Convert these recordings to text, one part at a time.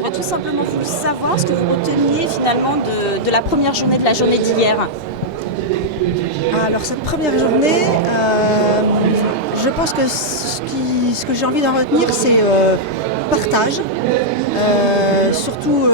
j'aurais tout simplement voulu savoir ce que vous reteniez finalement de la première journée, de la journée d'hier. Alors cette première journée, je pense que ce que j'ai envie d'en retenir, c'est partage, surtout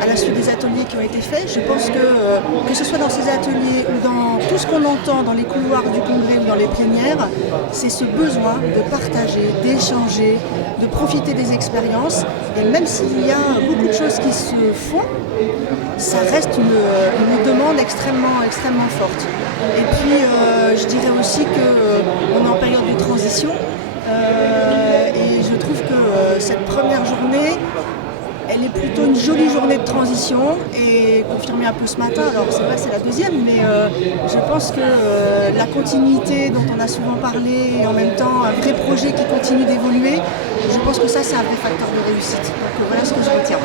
à la suite des ateliers qui ont été faits. Je pense que ce soit dans ces ateliers ou dans tout ce qu'on entend dans les couloirs du congrès ou dans les plénières, c'est ce besoin de partager, d'échanger, de profiter des expériences. Et même s'il y a beaucoup de choses qui se font, ça reste une demande extrêmement forte. Et puis je dirais aussi qu'on est en période de transition et je trouve que cette première journée, elle est plutôt une jolie journée de transition et confirmée un peu ce matin. Alors c'est vrai, c'est la deuxième, mais je pense que la continuité dont on a souvent parlé et en même temps un vrai projet qui continue d'évoluer, je pense que ça c'est un vrai facteur de réussite. Donc voilà ce que je retiens.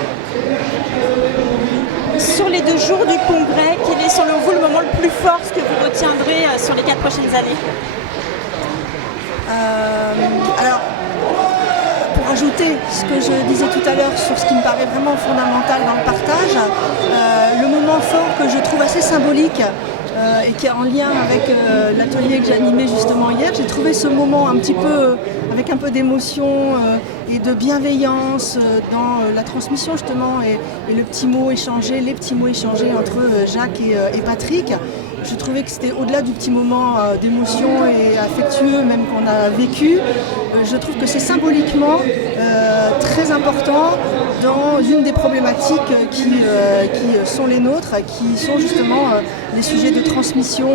Sur les 2 jours du congrès, quel est selon vous le moment le plus fort, ce que vous retiendrez sur les 4 prochaines années? Alors, pour ajouter ce que je disais tout à l'heure sur ce qui me paraît vraiment fondamental dans le partage, le moment fort que je trouve assez symbolique et qui est en lien avec l'atelier que j'ai animé justement hier, j'ai trouvé ce moment un petit peu avec un peu d'émotion et de bienveillance dans la transmission justement et le petit mot échangé, les petits mots échangés entre Jacques et Patrick. Je trouvais que c'était au-delà du petit moment d'émotion et affectueux même qu'on a vécu. Je trouve que c'est symboliquement très important dans une des problématiques qui sont les nôtres, qui sont justement les sujets de transmission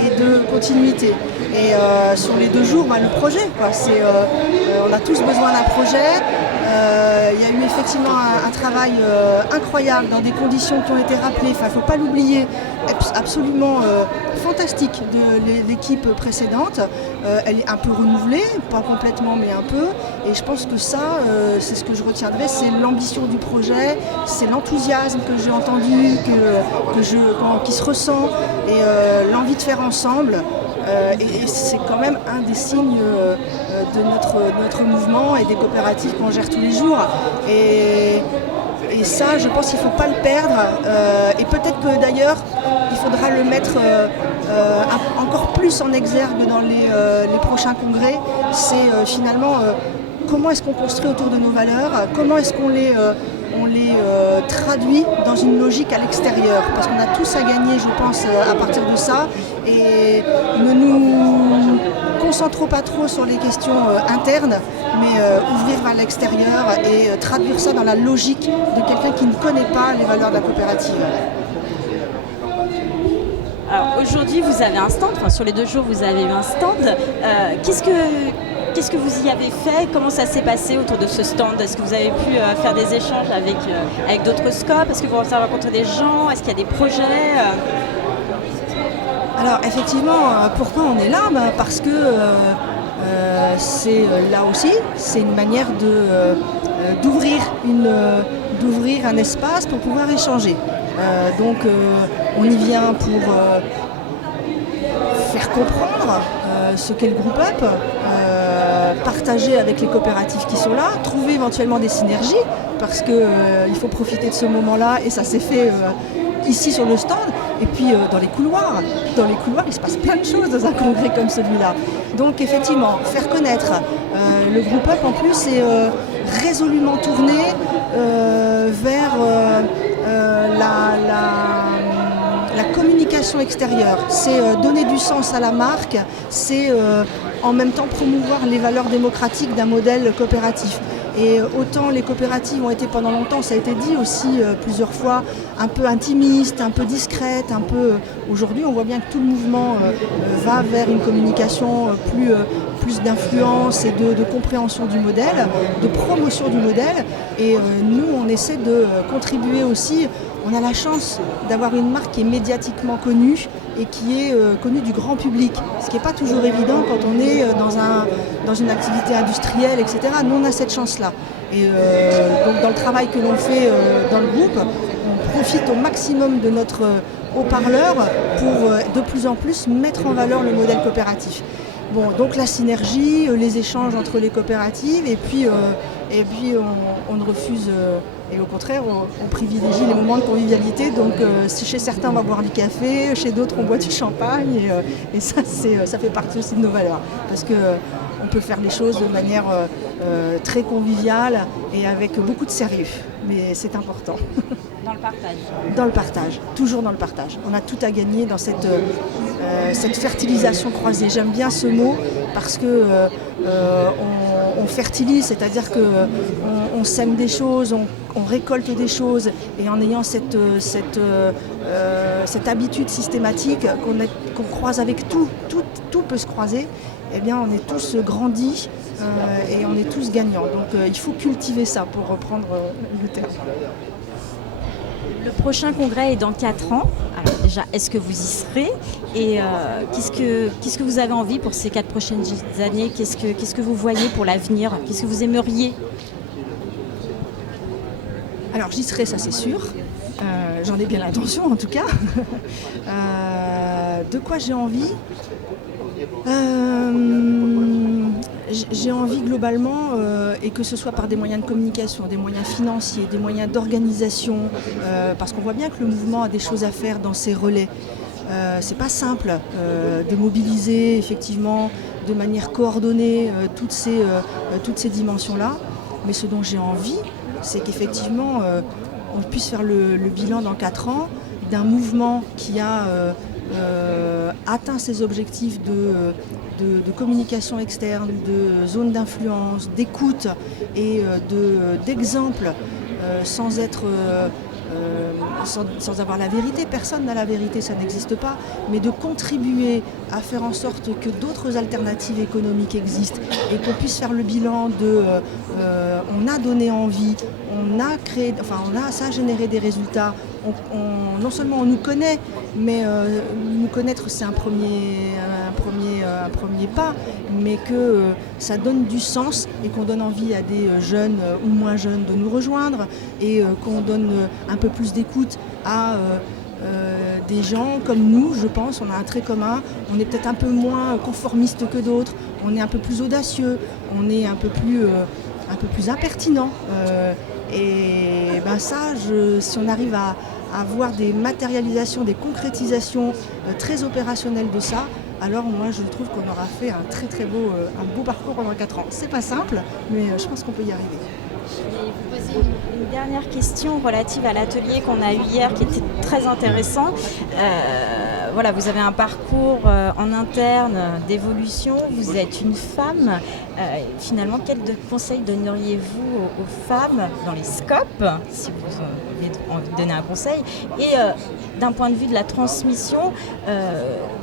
et de continuité. Et sur les 2 jours, le projet, quoi. On a tous besoin d'un projet. Il y a eu effectivement un travail incroyable dans des conditions qui ont été rappelées. Il ne faut pas l'oublier, absolument fantastique de l'équipe précédente. Elle est un peu renouvelée, pas complètement mais un peu. Et je pense que ça, c'est ce que je retiendrai, c'est l'ambition du projet, c'est l'enthousiasme que j'ai entendu, qui se ressent et l'envie de faire ensemble. Et c'est quand même un des signes de notre mouvement et des coopératives qu'on gère tous les jours. Et ça, je pense qu'il ne faut pas le perdre. Et peut-être que d'ailleurs, il faudra le mettre encore plus en exergue dans les prochains congrès. C'est finalement comment est-ce qu'on construit autour de nos valeurs, comment est-ce qu'on les traduit dans une logique à l'extérieur. Parce qu'on a tous à gagner, je pense, à partir de ça. Et ne nous concentrons pas trop sur les questions internes, mais ouvrir à l'extérieur et traduire ça dans la logique de quelqu'un qui ne connaît pas les valeurs de la coopérative. Alors aujourd'hui, vous avez un stand, sur les 2 jours, vous avez eu un stand. Qu'est-ce que vous y avez fait? Comment ça s'est passé autour de ce stand? Est-ce que vous avez pu faire des échanges avec d'autres scopes? Est-ce que vous avez rencontré des gens? Est-ce qu'il y a des projets? Alors effectivement, pourquoi on est là? Parce que c'est là aussi, c'est une manière d'ouvrir un espace pour pouvoir échanger. Donc on y vient pour faire comprendre ce qu'est le groupe Up, partager avec les coopératives qui sont là, trouver éventuellement des synergies, parce qu'il faut profiter de ce moment-là, et ça s'est fait ici sur le stand, et puis dans les couloirs. Dans les couloirs, il se passe plein de choses dans un congrès comme celui-là. Donc effectivement, faire connaître le groupe Up en plus est résolument tourné vers la communication extérieure. C'est donner du sens à la marque, c'est en même temps promouvoir les valeurs démocratiques d'un modèle coopératif. Et autant les coopératives ont été pendant longtemps, ça a été dit aussi plusieurs fois, un peu intimistes, un peu discrètes, un peu. Aujourd'hui, on voit bien que tout le mouvement va vers une communication plus d'influence et de compréhension du modèle, de promotion du modèle. Et nous, on essaie de contribuer aussi. On a la chance d'avoir une marque qui est médiatiquement connue et qui est connue du grand public, ce qui n'est pas toujours évident quand on est dans une activité industrielle, etc. Nous, on a cette chance-là. Et donc, dans le travail que l'on fait dans le groupe, on profite au maximum de notre haut-parleur pour de plus en plus mettre en valeur le modèle coopératif. Bon, donc la synergie, les échanges entre les coopératives et puis et puis on ne refuse, et au contraire, on privilégie les moments de convivialité. Donc chez certains, on va boire du café, chez d'autres, on boit du champagne, et ça, ça fait partie aussi de nos valeurs. Parce qu'on peut faire les choses de manière très conviviale et avec beaucoup de sérieux, mais c'est important. Dans le partage. Dans le partage, toujours dans le partage. On a tout à gagner dans cette fertilisation croisée. J'aime bien ce mot parce que on fertilise, c'est-à-dire qu'on sème des choses, on récolte des choses, et en ayant cette habitude systématique qu'on croise avec tout peut se croiser, eh bien on est tous grandis et on est tous gagnants. Donc il faut cultiver ça, pour reprendre le terme. Le prochain congrès est dans 4 ans. Alors déjà, est-ce que vous y serez? Et qu'est-ce que vous avez envie pour ces 4 prochaines années? Qu'est-ce que vous voyez pour l'avenir? Qu'est-ce que vous aimeriez? Alors j'y serai, ça c'est sûr. J'en ai bien l'intention en tout cas. De quoi j'ai envie? J'ai envie globalement, et que ce soit par des moyens de communication, des moyens financiers, des moyens d'organisation, parce qu'on voit bien que le mouvement a des choses à faire dans ces relais. C'est pas simple de mobiliser effectivement de manière coordonnée toutes ces dimensions-là, mais ce dont j'ai envie, c'est qu'effectivement on puisse faire le bilan dans 4 ans d'un mouvement qui a atteint ses objectifs de communication externe, de zone d'influence, d'écoute et d'exemple, sans être sans avoir la vérité. Personne n'a la vérité, ça n'existe pas, mais de contribuer à faire en sorte que d'autres alternatives économiques existent et qu'on puisse faire le bilan de on a donné envie, on a créé, enfin ça a généré des résultats. Non seulement on nous connaît, mais nous connaître c'est un premier pas, mais que ça donne du sens et qu'on donne envie à des jeunes ou moins jeunes de nous rejoindre, et qu'on donne un peu plus d'écoute à des gens comme nous. Je pense on a un trait commun, on est peut-être un peu moins conformiste que d'autres, on est un peu plus audacieux, on est un peu plus impertinent, et ben ça, si on arrive à avoir des matérialisations, des concrétisations très opérationnelles de ça, alors moi je trouve qu'on aura fait un très très beau parcours pendant 4 ans. C'est pas simple, mais je pense qu'on peut y arriver. Je vais vous poser une dernière question relative à l'atelier qu'on a eu hier, qui était très intéressant. Voilà, vous avez un parcours en interne d'évolution, vous êtes une femme. Finalement, quel conseil donneriez-vous aux femmes dans les scopes, si vous avez envie de donner un conseil, et d'un point de vue de la transmission,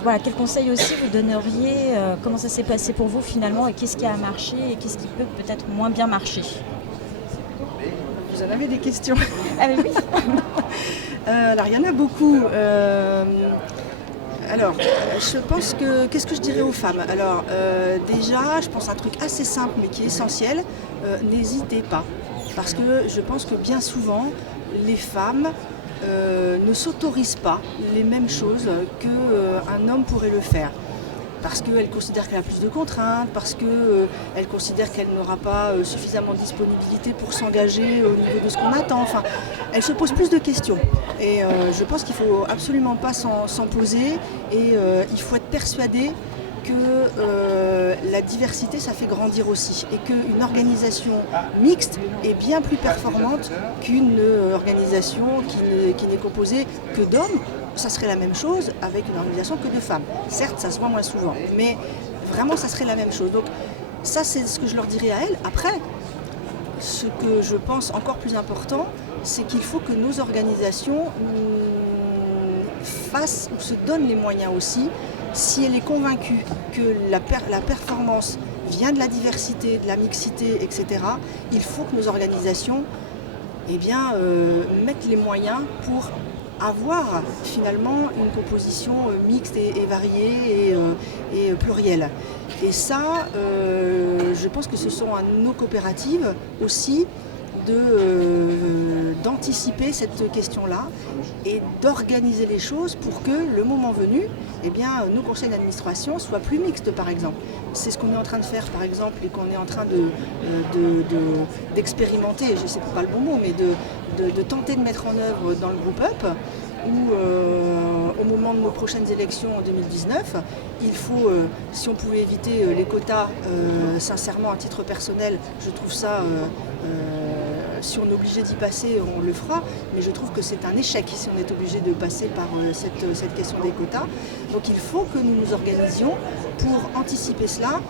voilà, quel conseil aussi vous donneriez, comment ça s'est passé pour vous finalement, et qu'est-ce qui a marché et qu'est-ce qui peut peut-être moins bien marcher? Vous en avez des questions? Ah oui. Alors il y en a beaucoup. Alors, je pense que, qu'est-ce que je dirais aux femmes? Alors, déjà, je pense à un truc assez simple mais qui est essentiel, n'hésitez pas. Parce que je pense que bien souvent, les femmes ne s'autorisent pas les mêmes choses qu'un homme pourrait le faire. Parce qu'elle considère qu'elle a plus de contraintes, parce qu'elle considère qu'elle n'aura pas suffisamment de disponibilité pour s'engager au niveau de ce qu'on attend. Enfin, elle se pose plus de questions. Et je pense qu'il ne faut absolument pas s'en poser. Et il faut être persuadé que la diversité, ça fait grandir aussi. Et qu'une organisation mixte est bien plus performante qu'une organisation qui n'est composée que d'hommes. Ça serait la même chose avec une organisation que de femmes. Certes, ça se voit moins souvent, mais vraiment, ça serait la même chose. Donc ça, c'est ce que je leur dirais à elles. Après, ce que je pense encore plus important, c'est qu'il faut que nos organisations fassent ou se donnent les moyens aussi, si elle est convaincue que la performance vient de la diversité, de la mixité, etc., il faut que nos organisations mettent les moyens pour avoir finalement une composition mixte et variée et plurielle. Et ça, je pense que ce sont à nos coopératives aussi d'anticiper cette question-là et d'organiser les choses pour que le moment venu, eh bien, nos conseils d'administration soient plus mixtes, par exemple. C'est ce qu'on est en train de faire, par exemple, et qu'on est en train d'expérimenter, je ne sais pas le bon mot, mais de tenter de mettre en œuvre dans le groupe UP, où au moment de nos prochaines élections en 2019, il faut, si on pouvait éviter les quotas, sincèrement à titre personnel, je trouve ça, si on est obligé d'y passer, on le fera, mais je trouve que c'est un échec si on est obligé de passer par cette question des quotas. Donc il faut que nous nous organisions pour anticiper cela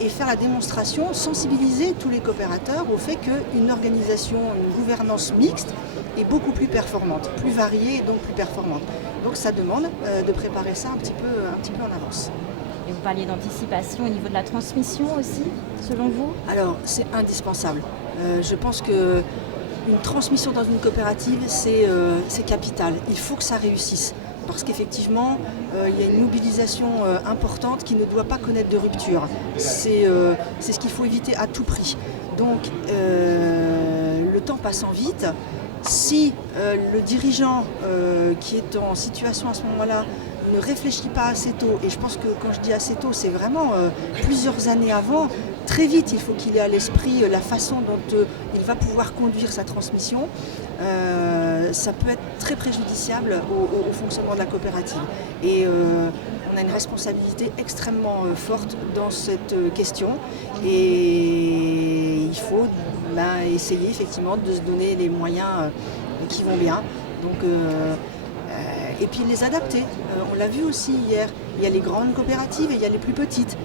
et faire la démonstration, sensibiliser tous les coopérateurs au fait qu'une organisation, une gouvernance mixte est beaucoup plus performante, plus variée et donc plus performante. Donc ça demande de préparer ça un petit peu en avance. Et vous parliez d'anticipation au niveau de la transmission aussi, selon vous? Alors c'est indispensable. Je pense qu'une transmission dans une coopérative, c'est capital. Il faut que ça réussisse. Parce qu'effectivement, il y a une mobilisation importante qui ne doit pas connaître de rupture. C'est ce qu'il faut éviter à tout prix. Donc, le temps passant vite, si le dirigeant qui est en situation à ce moment-là ne réfléchit pas assez tôt, et je pense que quand je dis assez tôt, c'est vraiment plusieurs années avant, très vite il faut qu'il ait à l'esprit la façon dont il va pouvoir conduire sa transmission, ça peut être très préjudiciable au fonctionnement de la coopérative. Et on a une responsabilité extrêmement forte dans cette question et il faut essayer effectivement de se donner les moyens qui vont bien. Donc, et puis les adapter. On l'a vu aussi hier, il y a les grandes coopératives et il y a les plus petites.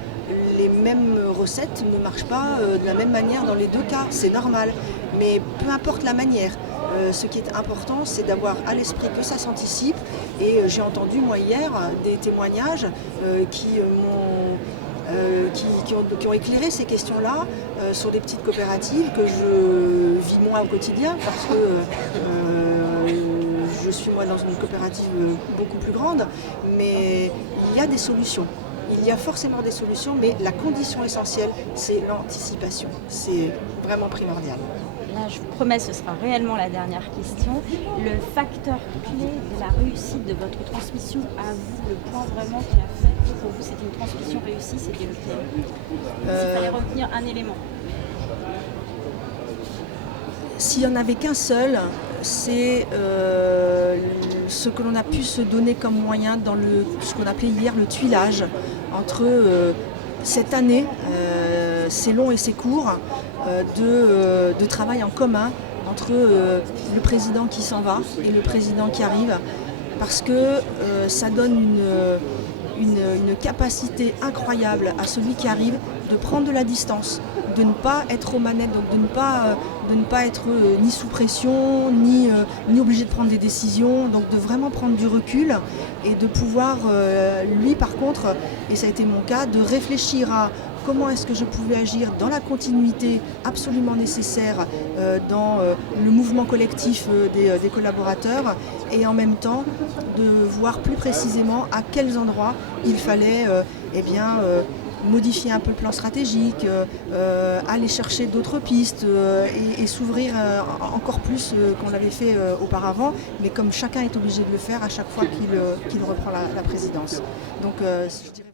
Les mêmes recettes ne marchent pas de la même manière dans les deux cas, c'est normal. Mais peu importe la manière, ce qui est important, c'est d'avoir à l'esprit que ça s'anticipe. Et j'ai entendu, moi, hier, des témoignages qui ont éclairé ces questions-là sur des petites coopératives que je vis moi au quotidien parce que je suis moi dans une coopérative beaucoup plus grande, mais il y a des solutions. Il y a forcément des solutions, mais la condition essentielle, c'est l'anticipation. C'est vraiment primordial. Là, je vous promets, ce sera réellement la dernière question. Le facteur clé de la réussite de votre transmission à vous, le point vraiment qui a fait que pour vous c'était une transmission réussie, c'était lequel? S'il fallait retenir un élément. S'il n'y en avait qu'un seul, c'est ce que l'on a pu se donner comme moyen dans ce qu'on appelait hier le tuilage entre cette année, c'est long et c'est court, de travail en commun entre le président qui s'en va et le président qui arrive, parce que ça donne une capacité incroyable à celui qui arrive de prendre de la distance, de ne pas être aux manettes, donc de ne pas être ni sous pression, ni obligé de prendre des décisions, donc de vraiment prendre du recul et de pouvoir, lui par contre, et ça a été mon cas, de réfléchir à comment est-ce que je pouvais agir dans la continuité absolument nécessaire dans le mouvement collectif des collaborateurs et en même temps de voir plus précisément à quels endroits il fallait modifier un peu le plan stratégique, aller chercher d'autres pistes et s'ouvrir encore plus qu'on l'avait fait auparavant, mais comme chacun est obligé de le faire à chaque fois qu'il reprend la présidence. Donc, je dirais